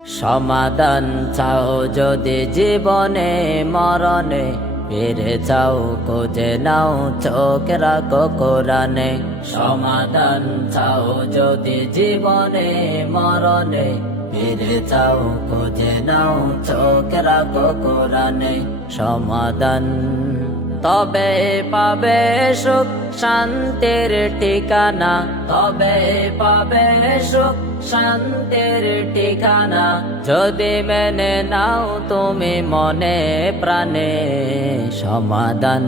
সমাধান চাও যদি জীবনে মরণে, ফিরে চাও খুঁজে নাও চোখ রাখো কোরআনে। সমাধান চাও যদি জীবনে মরণে, ফিরে চাও খুঁজে নাও চোখ রাখো কোরআনে। সমাধান তবে পাবে সুখ শান্তির ঠিকানা, তবে পাবে সুখ শান্তির ঠিকানা। যদি মেনে নাও তুমি মনে প্রাণে, সমাধান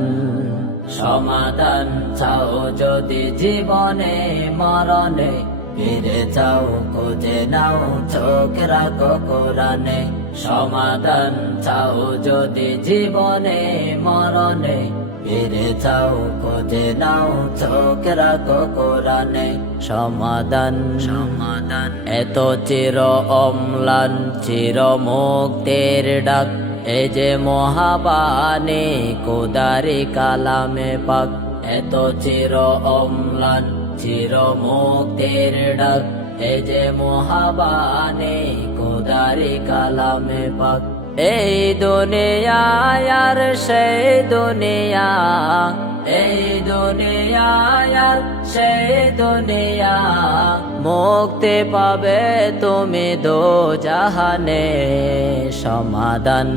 সমাধান চাও যদি জীবনে মরণে, ফিরে চাও খুঁজে নাও চোখ রাখো কোরআনে। সমাধান চাও যদি জীবনে মরণে, ফিরে চাও খুঁজে নাও চোখ রাখো কোরআনে। সমাধান সমাধান এত চির অম্লান চির মুক্তির ডাক, এ যে মহাবাণী খোদারি কালামে পাক। এত চির অম্লান চির মুক্তির ডাক, এ যে মহাবাণী খোদারি কালামে পাক। এই দুনিয়া আর সেই দুনিয়া, এই দুনিয়া আর সেই দুনিয়া। মুক্তি পাবে তুমি দোজাহানে। সমাধান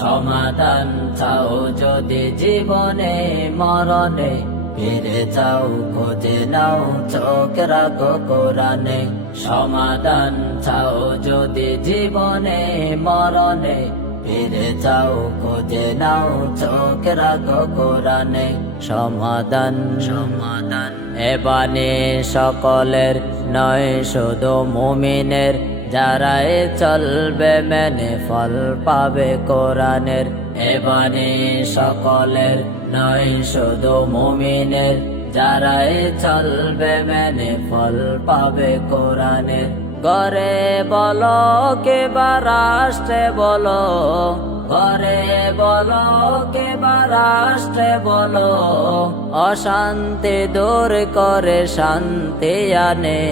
সমাধান চাও যদি জীবনে মরণে, ফিরে চাও খুঁজে নাও চোখ রাখো কোরআনে। সমাধান চাও যদি জীবনে মরণে, ফিরে চাও খুঁজে নাও চোখ রাখো কোরআনে। সমাধান সমাধান এ বাণী সকলের নয় শুধু মুমিনের, যারাই চলবে মেনে ফল পাবে কোরআনের। এ বাণী সকলের নয় শুধু মুমিনের, যারাই চলবে মেনে ফল পাবে কোরআনের। ঘরে বলো কিংবা রাষ্ট্রে বলো, ঘরে বলো কিংবা রাষ্ট্রে বলো, অশান্তি দূর করে শান্তি আনে।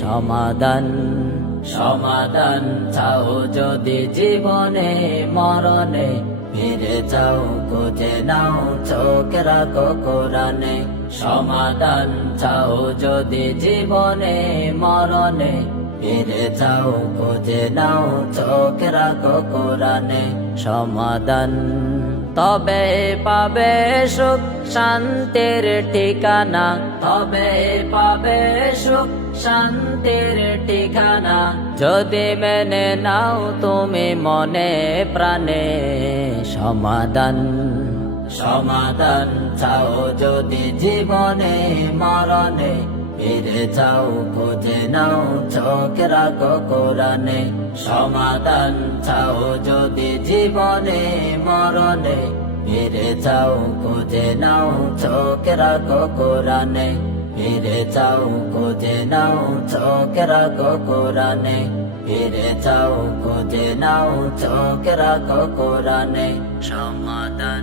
সমাধান সমাধান চাও যদি জীবনে মরণে, ফিরে চাও খুঁজে নাও চোখ রাখো কোরআনে। সমাধান চাও যদি জীবনে মরণে, ফিরে চাও খুঁজে নাও চোখ রাখো কোরআনে। সমাধান তবে পাবে সুখ শান্তির ঠিকানা, তবে পাবে সুখ শান্তির ঠিকানা। যদি মেনে নাও তুমি মনে প্রাণে। সমাধান সমাধান চাও যদি জীবনে মরণে, ফিরে চাও খুঁজে নাও চোখ রাখো কোরআনে। সমাধান চাও যদি জীবনে মরণে, ফিরে চাও খুঁজে নাও চোখ রাখো কোরআনে। ফিরে চাও খুঁজে নাও চোখ রাখো কোরআনে। ফিরে চাও খুঁজে নাও চোখ রাখো কোরআনে। সমাধান।